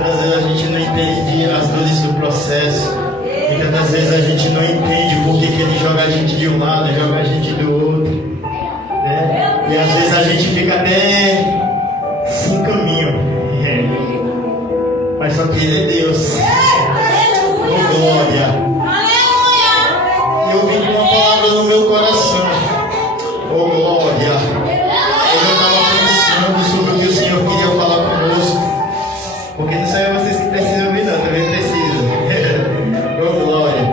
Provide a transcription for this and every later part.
Muitas das vezes a gente não entende as dores do processo. Muitas das vezes a gente não entende por que ele joga a gente de um lado, joga a gente do outro, né? E às vezes a gente fica até sem caminho, mas só que ele é Deus. Oh, glória! E eu vim com uma palavra no meu coração. Oh, glória! Eu estava pensando sobre o que o Senhor queria falar conosco, porque não são vocês que precisam ouvir, não, também precisam. Oh, glória!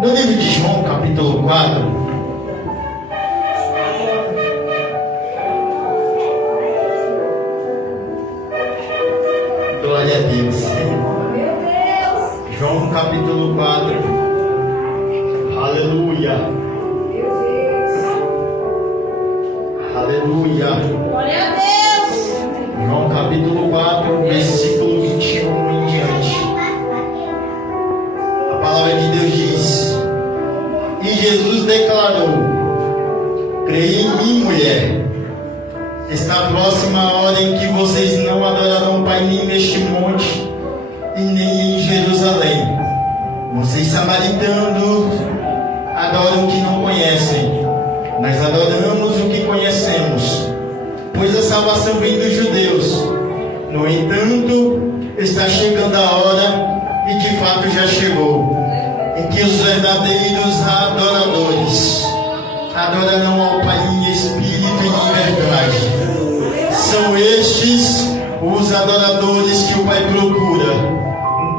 No livro de João, capítulo 4, glória a Deus. João, capítulo 4, aleluia. Aleluia. Glória a Deus. João, capítulo 4, versículo 21 em diante. A palavra de Deus diz: E Jesus declarou: Creia em mim, mulher. Está próxima a hora em que vocês não adorarão o Pai nem neste monte e nem em Jerusalém. Vocês samaritanos adoram o que não conhecem. Nós adoramos o que conhecemos, pois a salvação vem dos judeus. No entanto, está chegando a hora, e de fato já chegou, em que os verdadeiros adoradores adorarão ao Pai em espírito e em verdade. São estes os adoradores que o Pai procura.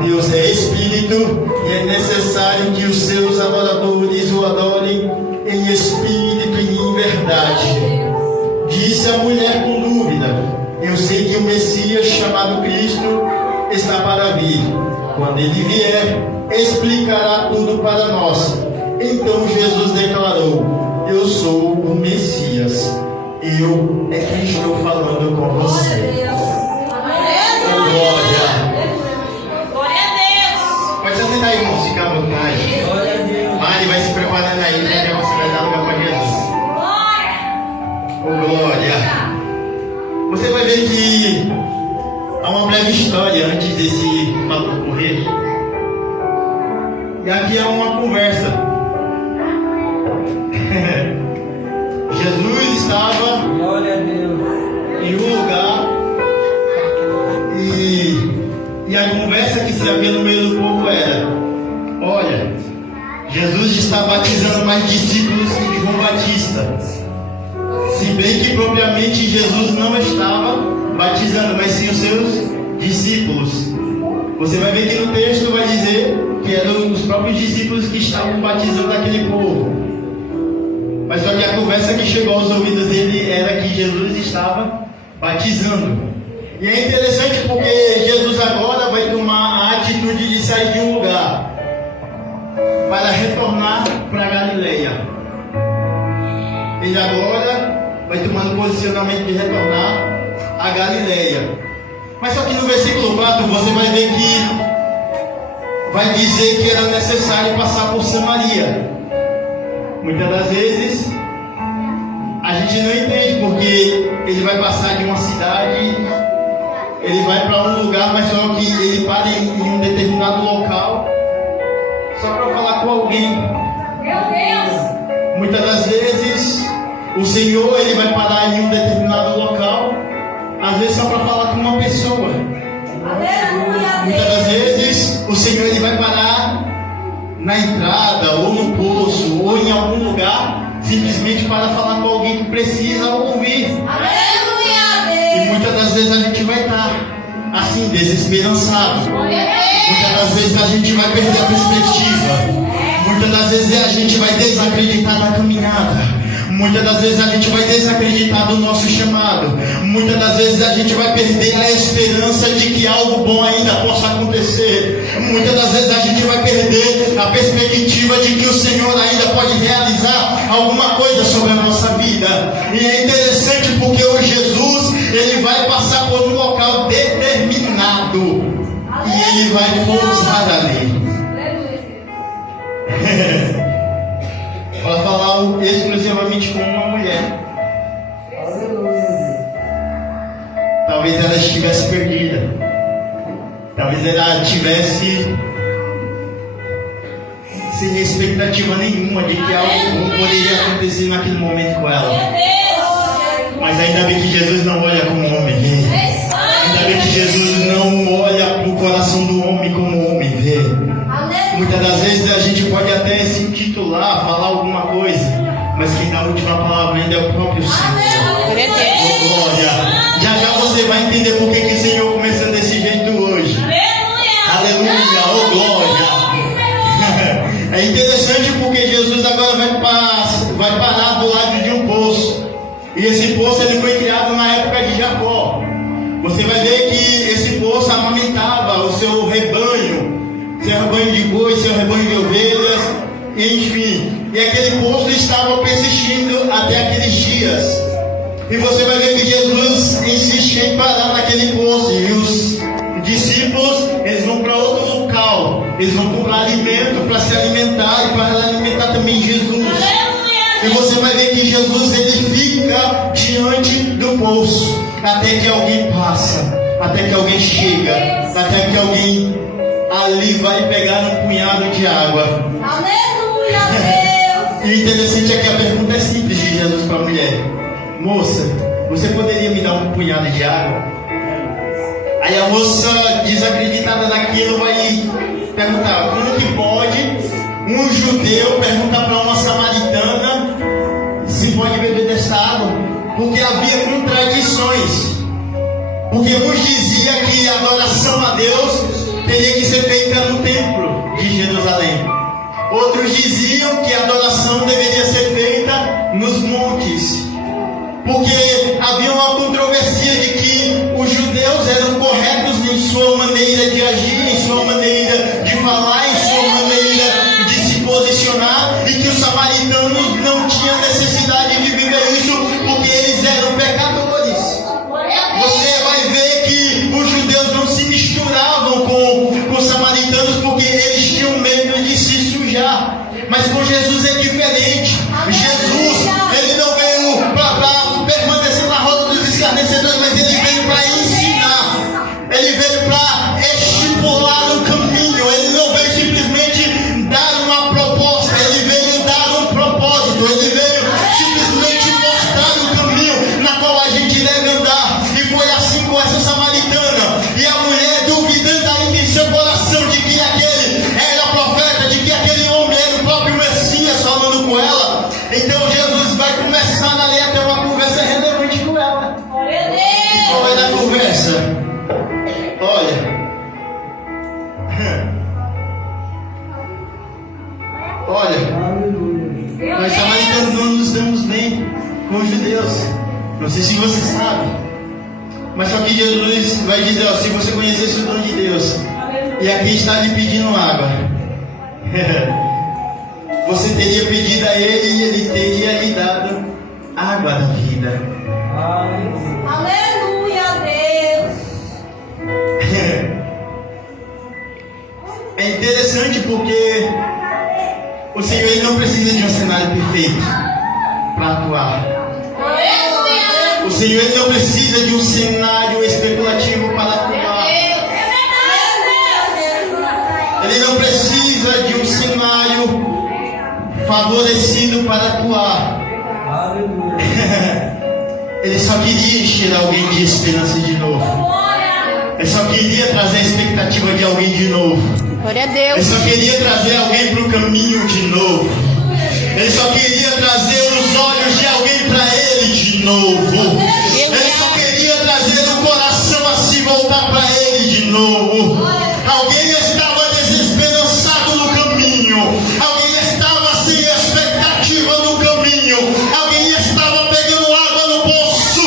Deus é espírito e é necessário que os seus adoradores o adorem em espírito e em verdade. Disse a mulher com dúvida: Eu sei que o Messias, chamado Cristo, está para vir. Quando ele vier, explicará tudo para nós. Então Jesus declarou: Eu sou o Messias. Eu é quem estou falando com você. Oh, glória! Pode se sentar aí, irmãos, fica à vontade. Mari vai se preparando aí, né? Você vai dar lugar para Jesus. Oh, glória! Você vai ver que há uma breve história antes desse maluco morrer. E aqui há uma conversa. Jesus estava em um lugar e a conversa que se havia no meio do povo era: olha, Jesus está batizando mais discípulos que João Batista. Se bem que propriamente Jesus não estava batizando, mas sim os seus discípulos. Você vai ver que no texto vai dizer que eram os próprios discípulos que estavam batizando aquele povo. Mas só que a conversa que chegou aos ouvidos dele era que Jesus estava batizando. E é interessante porque Jesus agora vai tomar a atitude de sair de um lugar para retornar para Galileia. Ele agora vai tomando o posicionamento de retornar a Galileia. Mas só que no versículo 4 você vai ver que vai dizer que era necessário passar por Samaria. Muitas das vezes a gente não entende porque ele vai passar de uma cidade, ele vai para um lugar, mas só que ele para em um determinado local só para falar com alguém. Meu Deus! Muitas das vezes o Senhor ele vai parar em um determinado local, às vezes só para falar com uma pessoa. Aleluia! Muitas das vezes o Senhor ele vai parar na entrada, ou no poço, ou em algum lugar, simplesmente para falar com alguém que precisa ouvir. Aleluia! E muitas das vezes a gente vai estar assim, desesperançado. Muitas das vezes a gente vai perder a perspectiva. Muitas das vezes a gente vai desacreditar na caminhada. Muitas das vezes a gente vai desacreditar do nosso chamado. Muitas das vezes a gente vai perder a esperança de que algo bom ainda possa acontecer. Muitas das vezes a gente vai perder a perspectiva de que o Senhor ainda pode realizar alguma coisa sobre a nossa vida. E é interessante porque o Jesus, ele vai passar por um local determinado. E ele vai pousar ali. Para falar exclusivamente com uma mulher. Talvez ela estivesse perdida. talvez ela tivesse sem expectativa nenhuma de que algo poderia acontecer naquele momento com ela. Mas ainda bem que Jesus não olha como homem vê. Ainda bem que Jesus não olha para o coração do homem como o homem vê. Muitas das vezes a gente pode até se intitular, falar alguma coisa, mas quem dá a última palavra ainda é o próprio Senhor. Glória. Já você vai entender por que o Senhor começou desse jeito hoje. Aleluia, oh glória. É interessante porque Jesus agora vai parar do lado de um poço. E esse poço ele foi criado na época de Jacó. Você vai ver que esse poço amamentava o seu rebanho de bois, seu rebanho de ovelhas, enfim. E aquele poço estava persistindo até aqueles dias. E você vai ver que Jesus insiste em parar naquele poço. E os discípulos, eles vão para outro local. Eles vão comprar alimento para se alimentar e para alimentar também Jesus. E você vai ver que Jesus ele fica diante do poço até que alguém passa, até que alguém chega, até que alguém ali vai pegar um punhado de água. Aleluia, Deus. E o interessante é que a pergunta é simples de Jesus para a mulher: moça, você poderia me dar um punhado de água? Aí a moça, desacreditada naquilo, vai perguntar: como que pode um judeu perguntar para uma samaritana se pode beber dessa água? Porque havia contradições. Porque uns diziam que a adoração a Deus teria que ser feita no templo de Jerusalém. Outros diziam que a adoração deveria ser feita nos montes. Porque havia uma controvérsia de que os judeus eram corretos em sua maneira de agir, em sua maneira de falar, em sua maneira de se posicionar, e que os samaritanos não tinham necessidade de viver isso porque eles eram pecadores. Você vai ver que os judeus não se misturavam com os samaritanos porque eles tinham medo de se sujar. Mas com Jesus é diferente. Jesus, ele não veio para permanecer na roda dos escarnecedores, mas ele veio para ensinar. Ele veio para estipular um caminho. Ele não veio simplesmente dar uma proposta, ele veio dar um propósito. Ele veio simplesmente mostrar o caminho na qual a gente deve andar. E foi assim com essa samaritana. E a mulher duvidando ainda em seu coração de que aquele era profeta, de que aquele homem era o próprio Messias falando com ela. Então Jesus vai começar ali a ter uma conversa relevante com ela. E qual é a conversa? Olha. Olha, nós samaritanos não nos damos bem com os judeus. Não sei se você sabe, mas só que Jesus vai dizer: ó, se você conhecesse o dom de Deus, e aqui está lhe pedindo água, você teria pedido a ele e ele teria lhe dado água da vida. Aleluia, Deus. É interessante porque o Senhor ele não precisa de um cenário perfeito para atuar. O Senhor ele não precisa de um cenário especulativo para atuar. Ele não precisa de um cenário favorecido para atuar. Ele só queria encher alguém de esperança de novo. Ele só queria trazer a expectativa de alguém de novo. Glória a Deus. Ele só queria trazer alguém para o caminho de novo. Ele só queria trazer os olhos de alguém para ele de novo. Ele só queria trazer o coração a se voltar para ele de novo. Alguém estava desesperançado no caminho. Alguém estava sem expectativa no caminho. Alguém estava pegando água no poço,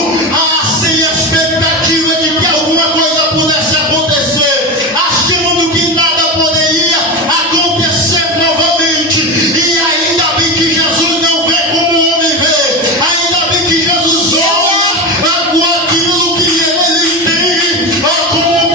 sem expectativa de que alguma coisa pudesse acontecer, achando que nada poderia acontecer novamente. E ainda bem que Jesus não vê como o homem vê. Ainda bem que Jesus olha aquilo que ele tem como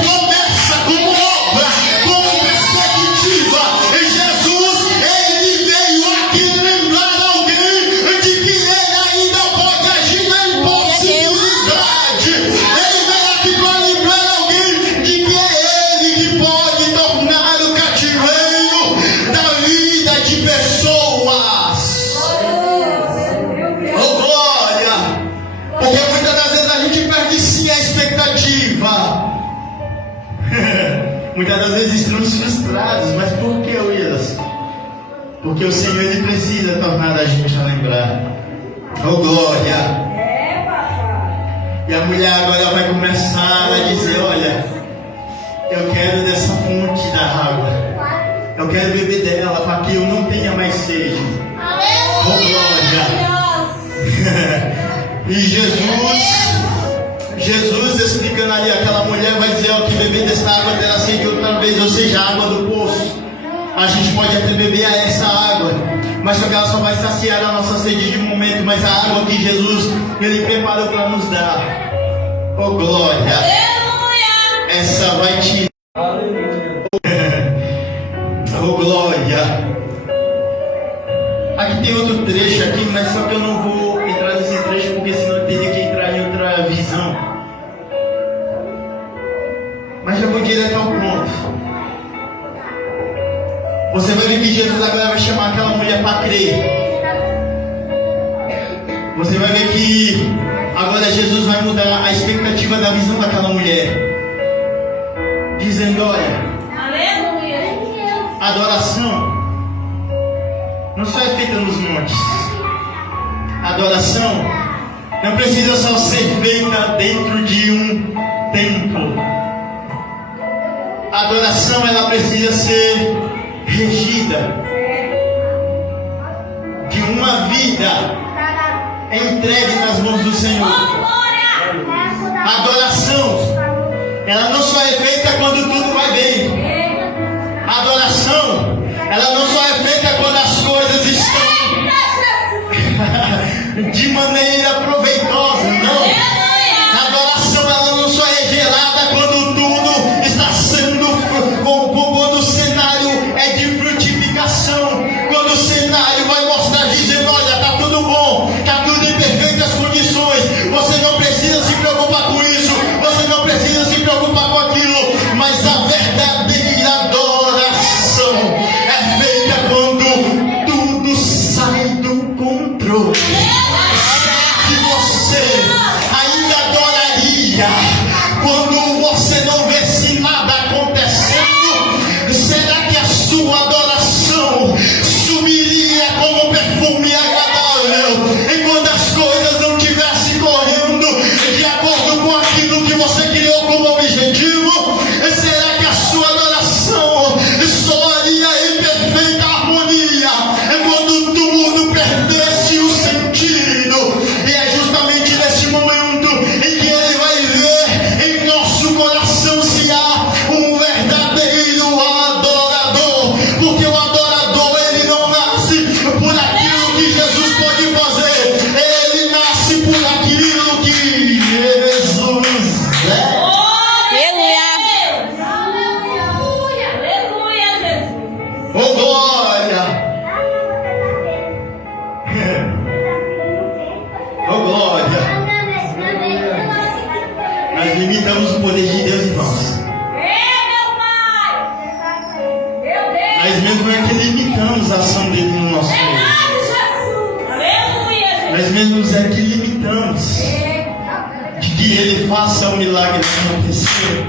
Muitas das vezes estamos frustrados, mas por que, Willis? Porque o Senhor ele precisa tornar a gente a lembrar. Oh glória! E a mulher agora vai começar a dizer: olha, eu quero dessa fonte da água, eu quero beber dela para que eu não tenha mais sede. Oh glória! E Jesus explicando ali aquela mulher vai dizer: ó, que beber dessa água terá sede outra vez, ou seja, a água do poço. A gente pode até beber essa água, mas só que ela só vai saciar a nossa sede de momento. Mas a água que Jesus ele preparou para nos dar, oh glória, aleluia, essa vai te oh glória. Aqui tem outro trecho aqui, mas só que eu não vou entrar nesse trecho porque senão eu teria que entrar em outra visão. Mas eu vou direto ao ponto. Você vai ver que Jesus agora vai chamar aquela mulher para crer. Você vai ver que agora Jesus vai mudar a expectativa da visão daquela mulher, dizendo: olha, aleluia, adoração não só é feita nos montes. Adoração não precisa só ser feita dentro de um templo. A adoração ela precisa ser regida de uma vida entregue nas mãos do Senhor. A adoração ela não só é feita quando tudo vai bem. A adoração ela não só é feita quando as coisas estão de maneira proveitosa, não. A adoração ela não só é gerada quando tudo está sendo, quando o cenário é de frutificação, quando o cenário vai mostrar dizendo: olha, está tudo bom, está tudo em perfeitas condições, você não precisa se preocupar com isso, você não precisa se preocupar com aquilo. Mas a verdadeira adoração é feita quando tudo sai do controle. Que você ainda adoraria quando você não vê se nada acontecendo? Será que a sua adoração subiria como perfume agradável e quando as coisas não estivessem correndo de acordo com aquilo que você criou como objetivo? Será que a sua adoração soaria em perfeita harmonia quando tudo perdesse o sentido? E é justamente nesse momento em que ele vai ver em nosso coração se há um verdadeiro adorador. Porque o adorador ele não nasce por aquilo que Jesus pode fazer, ele nasce por aquilo que Jesus é. Oh glória! Oh glória! Nós limitamos o poder de Deus, irmãos. Nós mesmos é que limitamos a ação dele no nosso meio. Nós mesmos é que limitamos de que ele faça o milagre acontecer.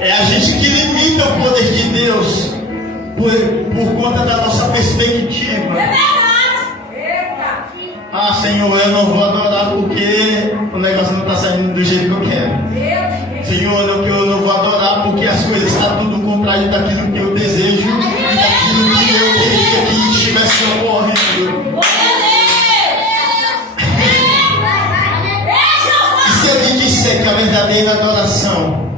É a gente que limita o poder de Deus por conta da nossa perspectiva. Ah, Senhor, eu não vou adorar porque o negócio não está saindo do jeito que eu quero. Senhor, eu não vou adorar porque as coisas estão tudo contrário daquilo que eu desejo e daquilo que eu queria que estivesse ocorrendo. E se ele disser que a verdadeira adoração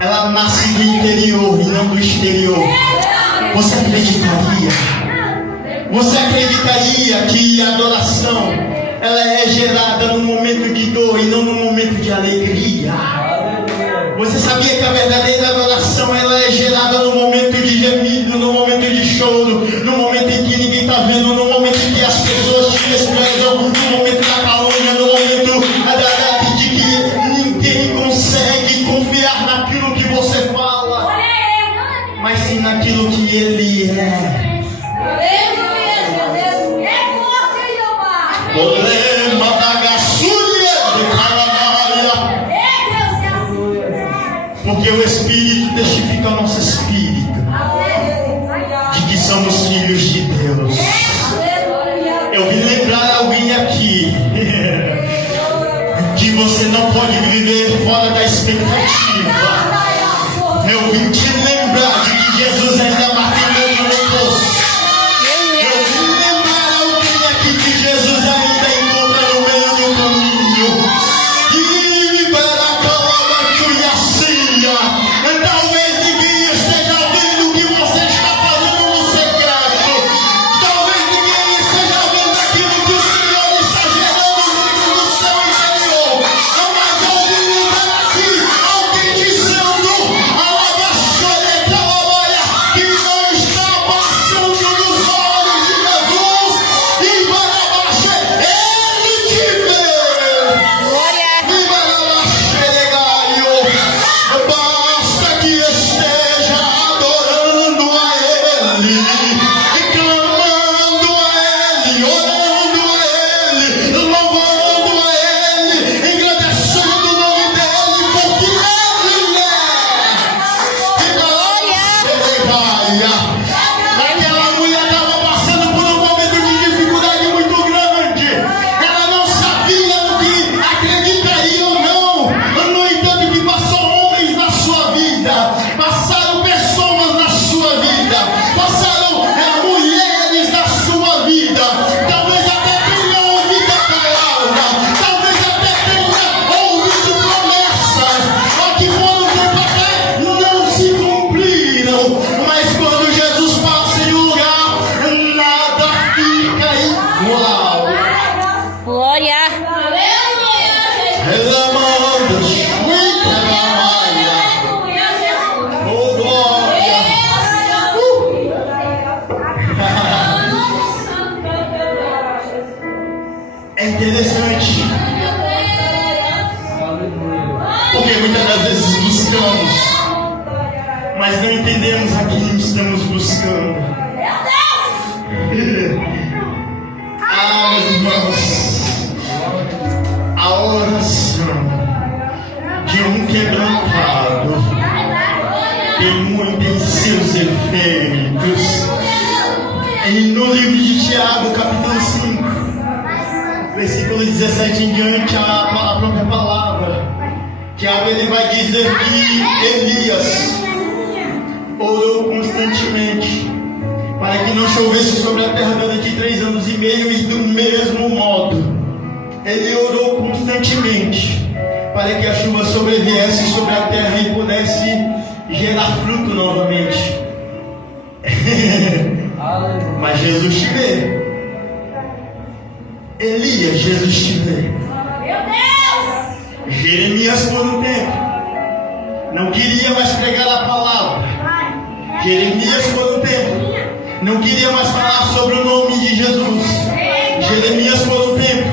ela nasce do interior e não do exterior, você acreditaria? Você acreditaria que a adoração ela é gerada no momento de dor e não no momento de alegria? Você sabia que a verdadeira adoração ela é gerada no momento de gemido, no momento de choro, no momento em que ninguém está vendo, no momento em que as pessoas te desprezam, no momento da calúnia, no momento de que ninguém consegue confiar naquilo que você fala, mas sim naquilo que ele é. Problema da gasolina de Calamaria. Porque o Espírito testifica ao nosso espírito de que somos filhos de Deus. Eu vim lembrar alguém aqui que você não pode viver fora da expectativa. Eu vim te lembrar de que Jesus ainda martelou no poço. Eu vim lembrar alguém aqui que Jesus ainda encontra no meio do caminho. E libera a calma e a síria. Talvez ninguém esteja vendo o que você está fazendo no secreto. Talvez ninguém esteja vendo aquilo que o Senhor está gerando dentro do seu interior. Mas eu vim lembrar aqui alguém dizendo: que não está passando nos olhos de Jesus, e para baixo Ele te vê. E para baixo Ele ganhou. Basta que esteja adorando a Ele, clamando a Ele, orando a Ele, louvando a Ele, engrandecendo o nome dEle, porque Ele é. Aquela mulher estava passando por um momento de dificuldade muito grande. Ela não sabia no que acreditaria ou não. No entanto, que passou homens na sua vida, passaram pessoas na sua vida, passaram mulheres na sua vida. Talvez até tenha ouvido a palavra, talvez até tenha ouvido promessas que foram feitas até não se cumpriram. Mas quando Jesus passa em um lugar, nada fica igual. Glória. Relamando, chuta na malha. Oh, glória. É interessante, porque muitas das vezes buscamos, mas não entendemos a quem estamos buscando. Meus irmãos, a oração de um quebrantado tem muito em seus efeitos. No livro de Tiago, capítulo 5, versículo 17 em diante, a própria palavra, Tiago ele vai dizer que Elias orou constantemente para que não chovesse sobre a terra durante 3 anos e meio, e do mesmo modo ele orou constantemente para que a chuva sobreviesse sobre a terra e pudesse gerar fruto novamente. Mas Jesus te vê. Elias, Jesus te vê. Jeremias, por um tempo, não queria mais pregar a palavra. Jeremias, por um tempo, não queria mais falar sobre o nome de Jesus. Jeremias, por um tempo,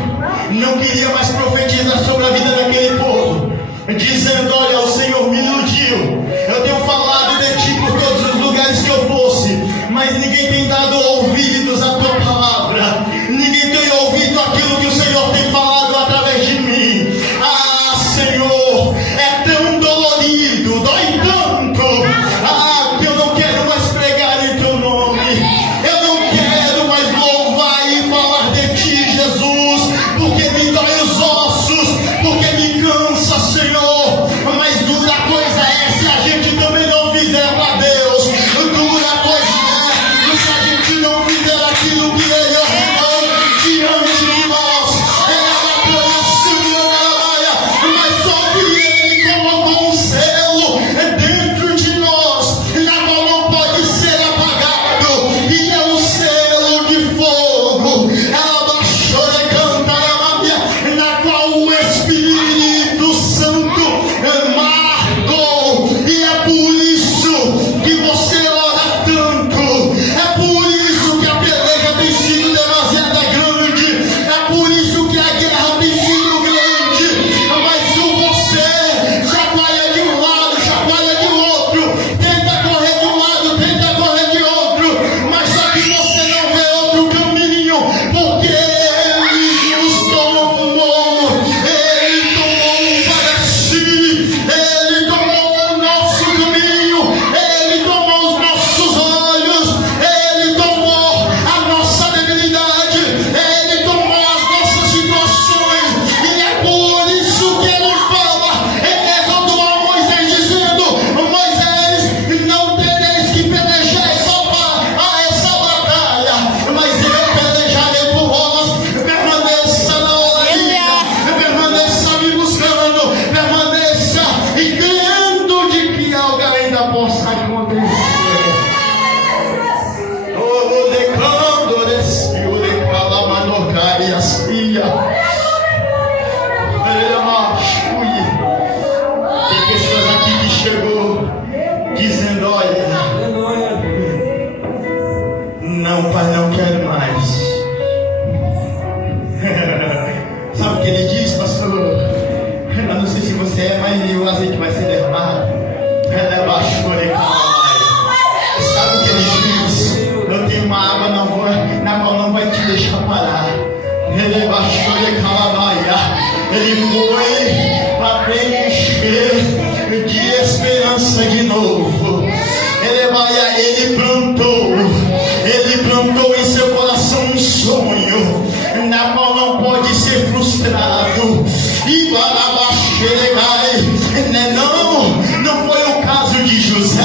não queria mais profetizar sobre a vida daquele povo, dizendo: olha, o Senhor me iludiu. Eu tenho falado de ti por todos os lugares que eu fosse, mas ninguém tem dado ouvidos à tua palavra. Ninguém tem ouvido aquilo que o Senhor tem falado através de mim. Senhor, é tão dolorido, dói tanto, que eu não quero mais pregar em teu nome. Eu não quero mais louvar e falar de ti, Jesus, porque me dói os ossos, porque me cansa, Senhor. Mas Ele foi para preencher de esperança de novo. Ele plantou em seu coração um sonho, na qual não pode ser frustrado. E não foi o caso de José.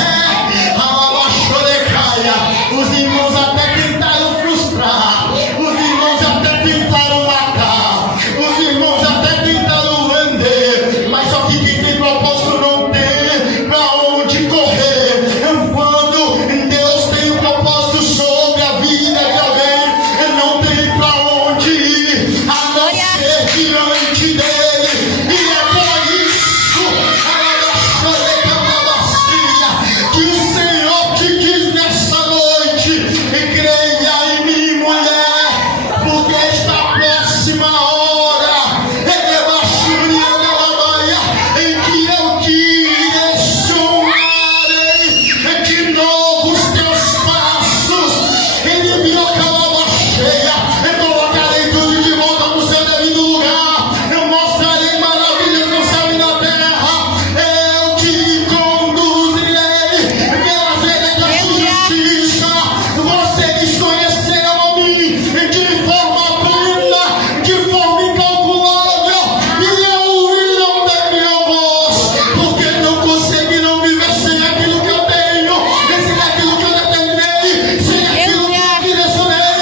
Os irmãos até tentaram frustrar, os irmãos até tentaram matar, os irmãos até tentaram vender, mas só que quem tem propósito não tem para onde correr. Quando Deus tem um propósito sobre a vida de alguém, não tem para onde ir, a não ser diante dele. E é por isso que o Senhor te diz nessa noite: creia em mim, mulher, porque está próxima a hora, em que eu te direcionarei de novo os teus passos. Ele virou calma cheia, eu colocarei tudo de volta no seu devido lugar, eu mostrarei maravilhas no céu e na terra, eu te conduzirei pelas veredas da justiça. Vocês conheceram a mim de forma plena, de forma incalculável, e ouviram da minha voz, porque não conseguiram viver sem aquilo que eu tenho, sem aquilo que eu determinei, sem aquilo que eu direcionei,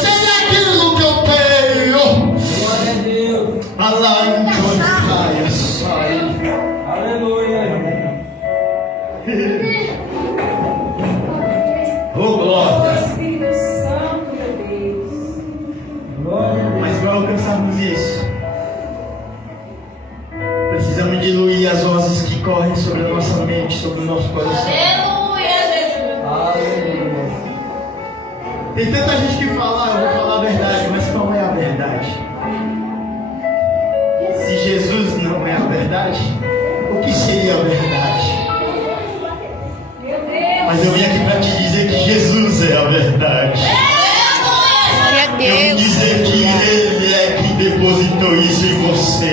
sem aquilo que eu tenho. Glória a Deus. Alá, Caia, sai. Aleluia. Oh, glória. Espírito Santo de Deus. Glória a Deus. Mas para alcançarmos isso, precisamos diluir as vozes que correm sobre a nossa mente, sobre o nosso coração. Aleluia, Jesus. Aleluia. Tem tanta gente que fala: eu vou falar a verdade, mas qual é a verdade? Se Jesus não é a verdade, o que seria a verdade? Meu Deus. Mas eu vim aqui para te dizer que Jesus é a verdade. Glória a Eu vim Deus. dizer que Ele é quem depositou isso em você,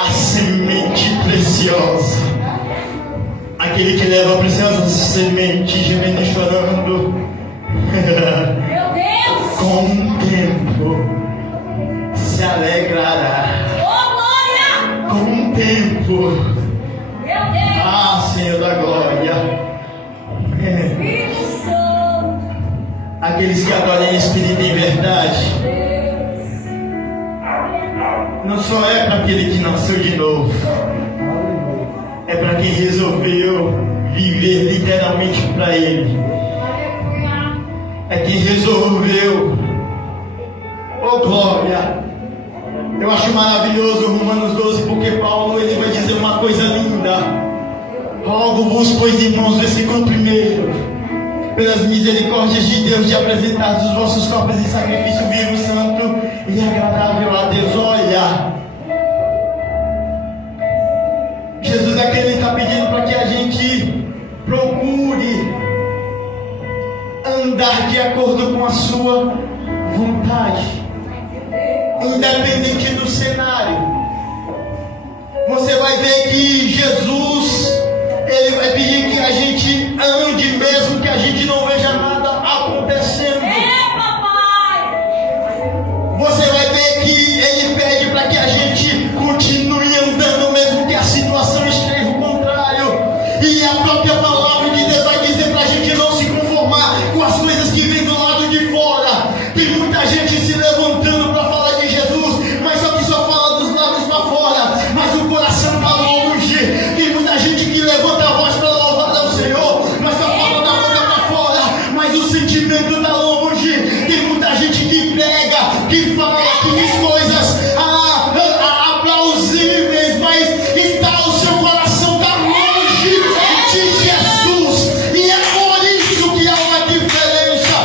a semente preciosa, aquele que leva a preciosa semente gemendo e chorando. Meu Deus. Com o tempo se alegrará. Oh, glória. Com o tempo, Meu Deus. Senhor da glória. Espírito Santo. Aqueles que adoram em espírito e em verdade, não só é para aquele que nasceu de novo, é para quem resolveu viver literalmente para Ele. É quem resolveu. Oh, glória. Eu acho maravilhoso Romanos 12, porque Paulo ele vai dizer uma coisa linda. Rogo-vos, pois, irmãos, versículo 1, pelas misericórdias de Deus, de apresentar os vossos corpos em sacrifício vivo, santo e agradável a Deus. Olha, Jesus aqui ele está pedindo para que a gente procure andar de acordo com a sua vontade, independente do cenário. Você vai ver que Jesus ele vai pedir que a gente ande mesmo que a gente não veja nada acontecendo. Você vai ver que ele pede para que a gente continue andando mesmo que a situação esteja o contrário. E a própria palavra de Deus vai dizer para a gente não se conformar com as coisas que vêm do lado de fora. Tem muita gente se levantando para falar de Jesus, mas só que só fala dos lábios para fora, mas o coração está longe. Tem muita gente que levanta a voz para louvar ao Senhor, mas só fala da boca para fora, mas o sentimento está longe. Tem muita gente que prega, que fala, que diz coisas aplausíveis, mas está o seu coração está longe de Jesus. E é por isso que há uma diferença.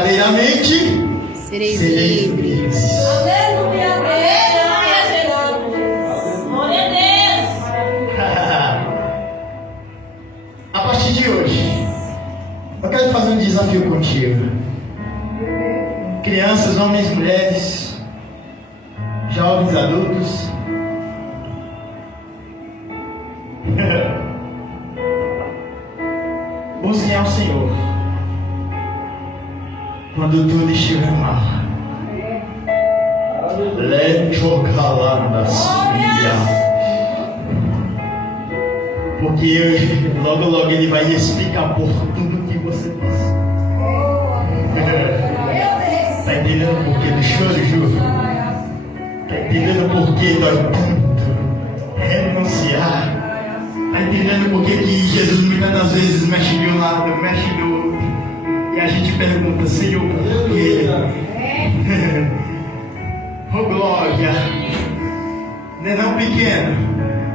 verdadeiramente Sereis sereis livres. livres. Aleluia. Aleluia, Jesus. Glória a Deus. A partir de hoje, eu quero fazer um desafio contigo. Crianças, homens, mulheres, jovens, adultos. Busquem ao Senhor quando tudo estiver mal. Lecho calandas. Porque logo Ele vai explicar por tudo que você passa. Está entendendo o porquê do choro, Ju? Está entendendo o porquê dói tanto renunciar? Está entendendo por que Jesus muitas das vezes mexe de um lado, mexe do outro? E a gente pergunta, Senhor, por quê? Oh glória! Não é não, pequeno?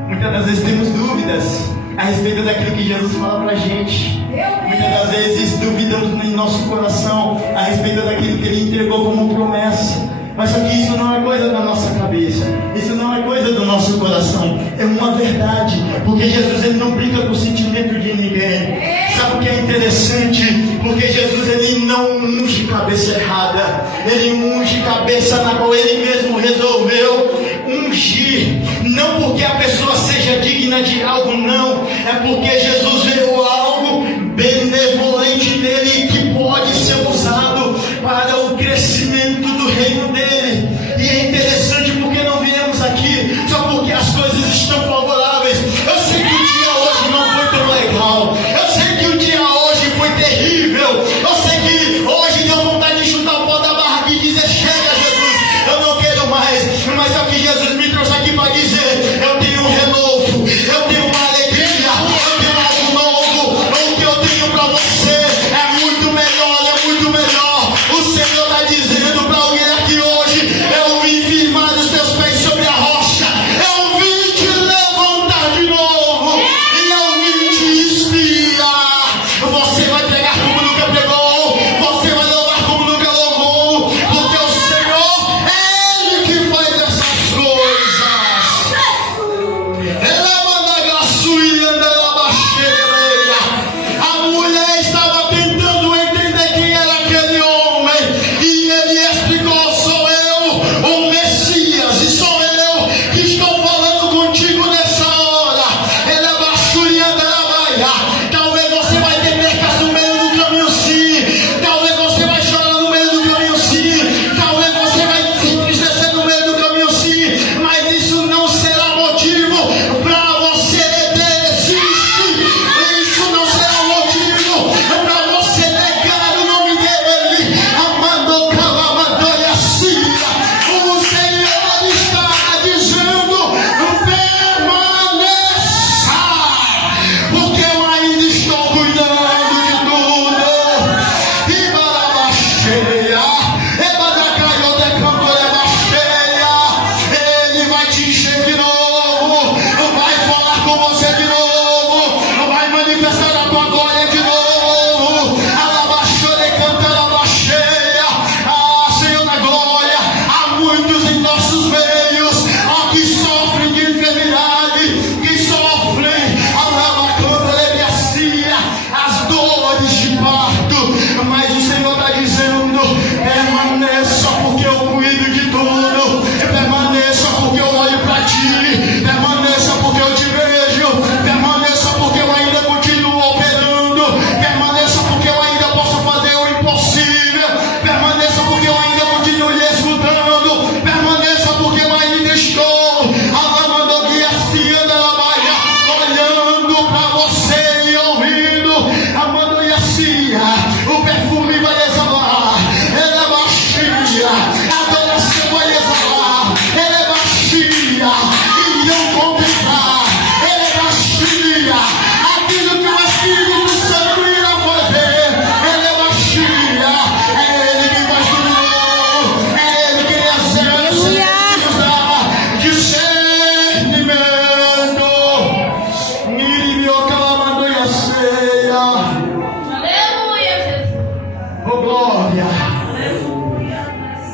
Muitas das vezes temos dúvidas a respeito daquilo que Jesus fala pra gente. Muitas das vezes duvidamos em nosso coração a respeito daquilo que Ele entregou como promessa. Mas só que isso não é coisa da nossa cabeça, isso não é coisa do nosso coração, é uma verdade, porque Jesus Ele não brinca com o sentimento de ninguém. Sabe o que é interessante? Porque Jesus Ele não unge cabeça errada, Ele unge cabeça na qual Ele mesmo resolveu ungir, não porque a pessoa seja digna de algo, não, é porque Jesus viu algo benevolente nele que pode ser usado para o crescimento do reino dele. E é interessante porque não viemos aqui só porque as coisas estão favoráveis. Eu sei que o dia hoje não foi tão legal, eu sei que o dia hoje foi terrível, eu sei que hoje deu vontade de chutar o pó da barraca e dizer: chega, Jesus, eu não quero mais. Mas é o que Jesus me trouxe aqui para dizer: eu tenho um renovo, eu tenho uma alegria, eu tenho algo novo,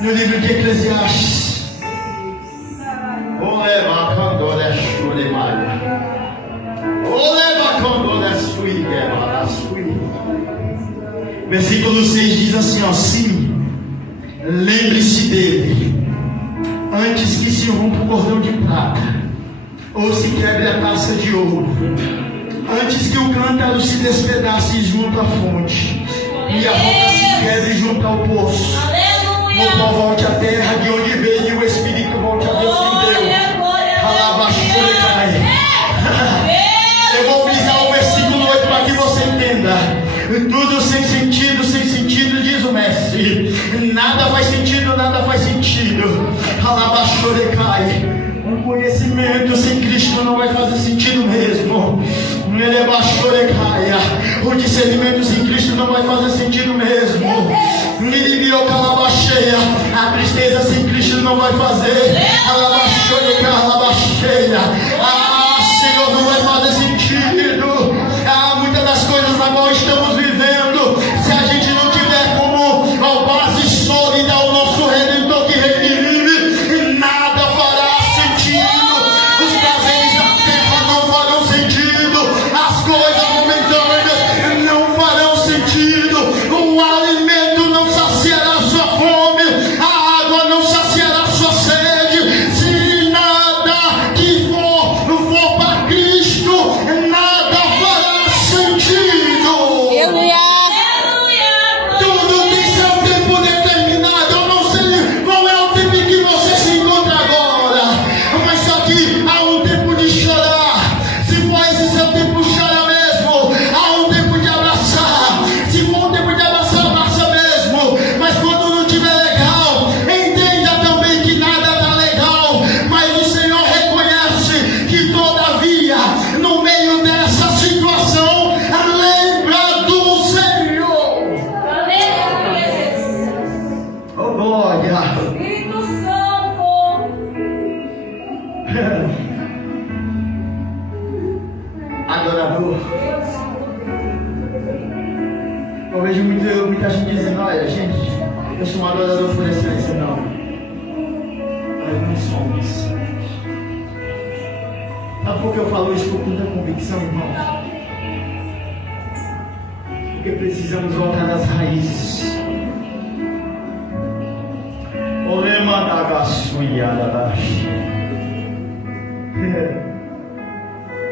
no livro de Eclesiastes. Versículo 6 diz assim, ó: sim, lembre-se dele, antes que se rompa o cordão de prata, ou se quebre a taça de ouro, antes que o cântaro se despedace junto à fonte, e a roca se quebre junto ao poço. O pó volte à terra de onde veio, e o Espírito volte a Deus que deu. Eu vou frisar o versículo 8 para que você entenda. Tudo sem sentido, diz o mestre. Nada faz sentido, nada faz sentido. Um conhecimento sem Cristo não vai fazer sentido mesmo. O discernimento sem Cristo não vai fazer sentido mesmo. A tristeza sem Cristo não vai fazer. Senhor, não vai fazer sentido. Muitas das coisas na qual estamos vivendo, se a gente não tiver como a base sólida o nosso Redentor que revive, nada fará sentido. Os prazeres da terra não farão sentido. As coisas momentâneas não farão sentido. O alimento não saciará sua fome. A água não saciará sua sede. Se nada que for para Cristo, nada fará sentido. Aleluia. Tudo tem seu tempo determinado. Eu não sei qual é o tempo em que você se encontra agora, mas só que há um tempo de chorar. Se for esse seu tempo, chora mesmo. Há um tempo de abraçar. Se for um tempo de abraçar, abraça mesmo. Mas quando não estiver legal, entenda também que nada está legal. Mas o Senhor reconhece que todavia, no meio dessa situação, lembra do Senhor. Oh glória. Espírito Santo. Adorador. Eu vejo muita gente dizendo: olha, gente, eu sou um adorador por excelência. Não, nós não somos. Sabe por que eu falo isso com tanta convicção, irmãos? Porque precisamos voltar às raízes.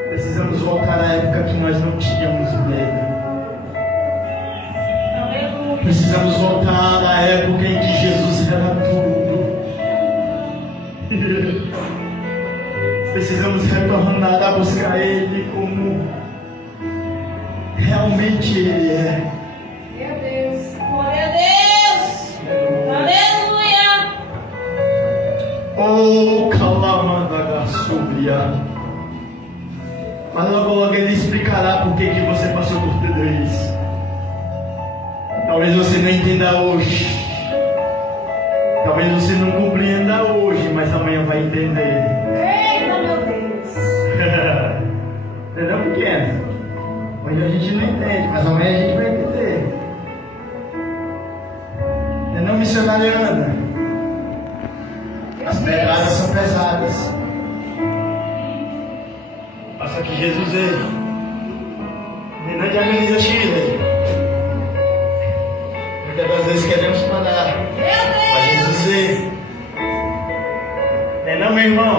Precisamos voltar à época que nós não tínhamos medo. Precisamos voltar à época em que Jesus era tudo. Precisamos retornar a buscar Ele como realmente Ele é. Meu Deus. Glória a Deus. Aleluia. Oh, Calamandagassubia. Mas logo Ele explicará por que você passou por tudo isso. Talvez você não entenda hoje. Talvez você não compreenda hoje, mas amanhã vai entender. Eita, meu Deus. Entendeu, pequeno? Hoje a gente não entende, mas amanhã a gente vai entender. Entendeu, missionária Ana? As pegadas são pesadas. Passa aqui, Jesus veio. Não te ameniza, Chile. Muitas das vezes queremos parar. Mas Jesus veio. Não, meu irmão?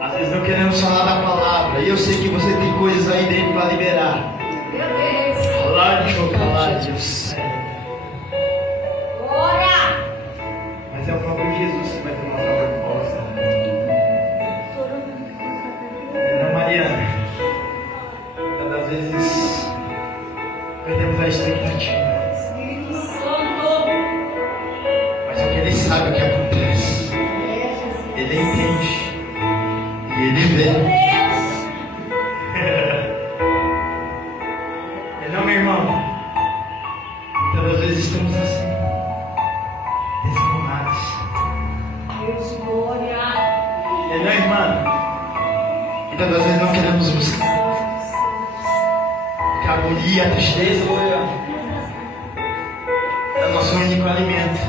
Às vezes não queremos falar da palavra. E eu sei que você tem coisas aí dentro para liberar. Meu Deus. Ládios. Glória. Mas é o próprio Jesus que vai ter uma resposta. Não, Mariana. Muitas das vezes perdemos a expectativa. Espírito Santo. Mas só que Ele sabe o que acontece. Ele entende. E Ele vê. Deus. Não, meu irmão. Muitas das vezes estamos assim, desanimados. Deus, glória. Não, irmã. Muitas das vezes não queremos buscar. Porque a agonia, a tristeza, a nossa nosso único alimento.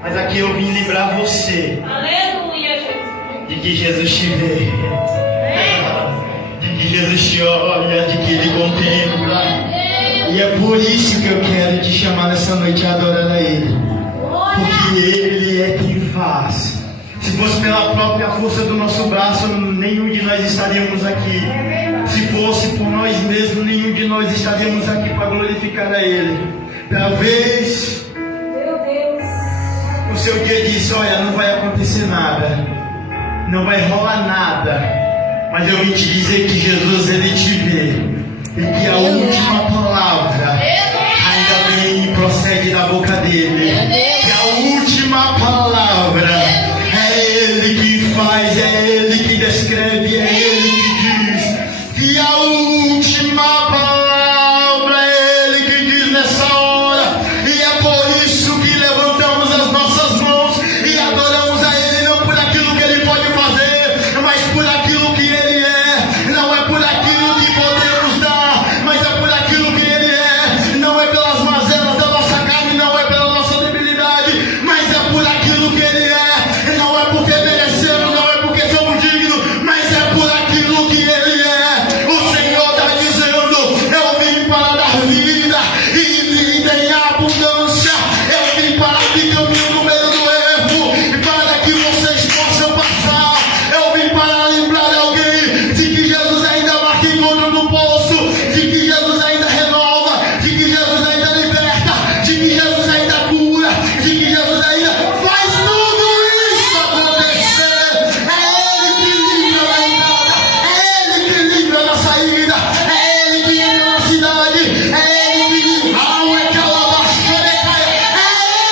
Mas aqui eu vim lembrar você Aleluia, Jesus. de que Jesus te vê, de que Jesus te olha, de que Ele contempla. E é por isso que eu quero te chamar nessa noite a adorar a Ele, porque Ele é quem faz. Se fosse pela própria força do nosso braço, nenhum de nós estaríamos aqui. Se fosse por nós mesmos, nenhum de nós estaríamos aqui para glorificar a Ele. Talvez Meu Deus. o seu dia disse: olha, não vai acontecer nada, não vai rolar nada. Mas eu vim te dizer que Jesus, Ele te vê. E que a última palavra ainda vem e procede da boca dele. Que a última palavra é Ele que faz, é Ele que descreve, é Ele que diz. Que a última palavra é Ele que diz nessa hora. E é por isso que levantamos as nossas mãos e adoramos a Ele, não por aquilo que Ele pode fazer, mas por aquilo que Ele é. Não é por aquilo que podemos dar, mas é por aquilo que Ele é. Não é pelas mazelas da nossa carne, não é pela nossa debilidade, mas é por aquilo que Ele é. Não é porque merecemos, não é porque somos dignos, mas é por aquilo que Ele é. O Senhor está dizendo: eu vim para dar vida e vida em abundância. Eu vim para que caminho no meio do erro, para que vocês possam passar. Eu vim para lembrar alguém de que Jesus ainda marca encontro no poço, de que Jesus ainda renova, de que Jesus ainda liberta, de que Jesus ainda cura, de que Jesus ainda faz tudo isso acontecer. É Ele que livra na entrada, é Ele que livra na saída, é Ele que entra na cidade, é Ele que livra. É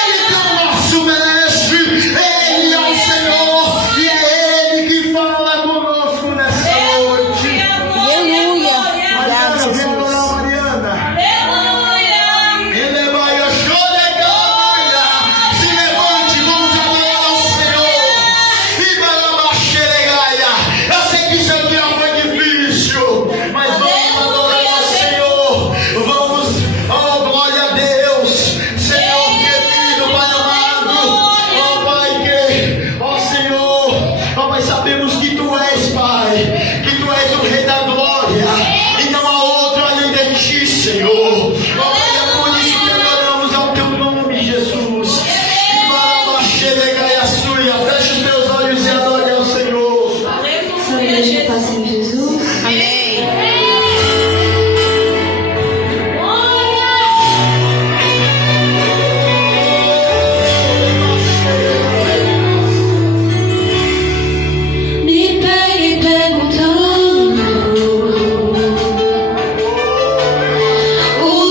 Ele que é o nosso mestre, Ele é o Senhor e é Ele que fala conosco nessa noite. Aleluia. Mariana, vem adorar Mariana. Aleluia. Ele vai chorar, se levante, vamos adorar o Senhor. E balabaxeregaia. Eu sei que seu dia foi difícil, mas vamos adorar o Senhor. Vamos, oh glória a Deus, Senhor querido, Pai amado, oh Pai que, oh Senhor, oh Pai, sabemos que Tu és Pai, que Tu és o Rei da Glória, e não há outro além de Ti, Senhor. Oh Pai, é por isso que adoramos ao Teu nome, Jesus. Balabaxeregaia suia, feche os teus olhos e adore ao Senhor. Aleluia, Jesus. Amém. Me peguei perguntando o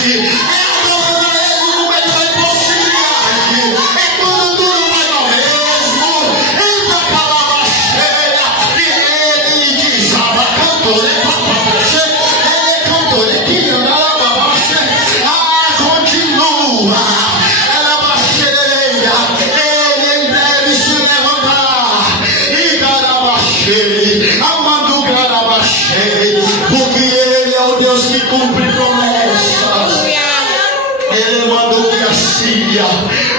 É adorando a Ele no meio da impossibilidade. É quando tudo vai ao mesmo. Entra a palavra cheia e Ele diz: Aba, cantor, é papapache, Ele é cantor, é que anda lá, babache. Continua. Ela baixeia. Ele em breve se levantará. E garabache, amando garabache, porque Ele é o Deus que cumpre promessas. Ele mandou que a Síria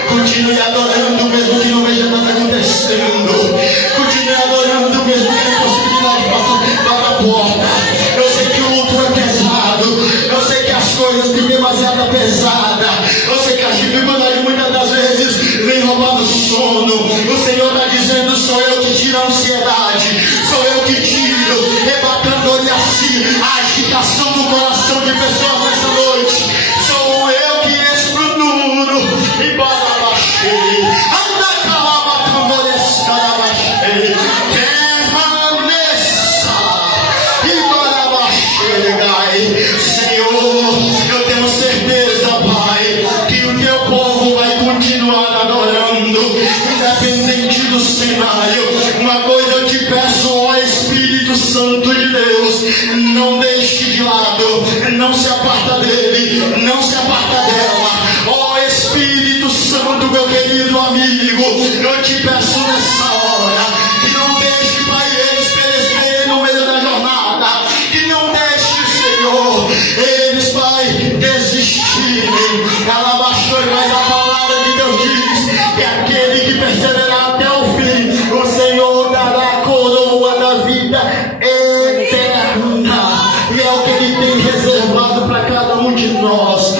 continue adorando, mesmo que não veja nada acontecendo. Continue adorando, mesmo que a impossibilidade bata a porta. Eu sei que o luto é pesado. Eu sei que as coisas têm demasiada pesada. Eu sei que as dificuldades muitas das vezes vêm roubando o sono. O Senhor está dizendo: sou eu que tiro a ansiedade. Sou eu que tiro, rebatando-lhe assim a agitação do coração de pessoas nessa noite. Sou eu que estruturo e barabaxei. Anda calma, tambores, carabaxei. Permaneça e barabaxei, gai. Senhor, eu tenho certeza, Pai, que o teu povo vai continuar adorando, independente do cenário. Uma coisa eu te peço, ó Espírito Santo de Deus, não deixe de lado, não se aparta dele, não se aparta dela. Ó Espírito Santo, meu querido amigo, eu te peço nessa hora, que não deixe, Pai, eles perecerem no meio da jornada, que não deixe, Senhor, eles, Pai, desistirem. Ela baixou, mas a palavra de Deus diz que aquele que perseverar até o fim, o Senhor dará a coroa da vida eterna. E é o que Ele tem reservado para cada um de nós.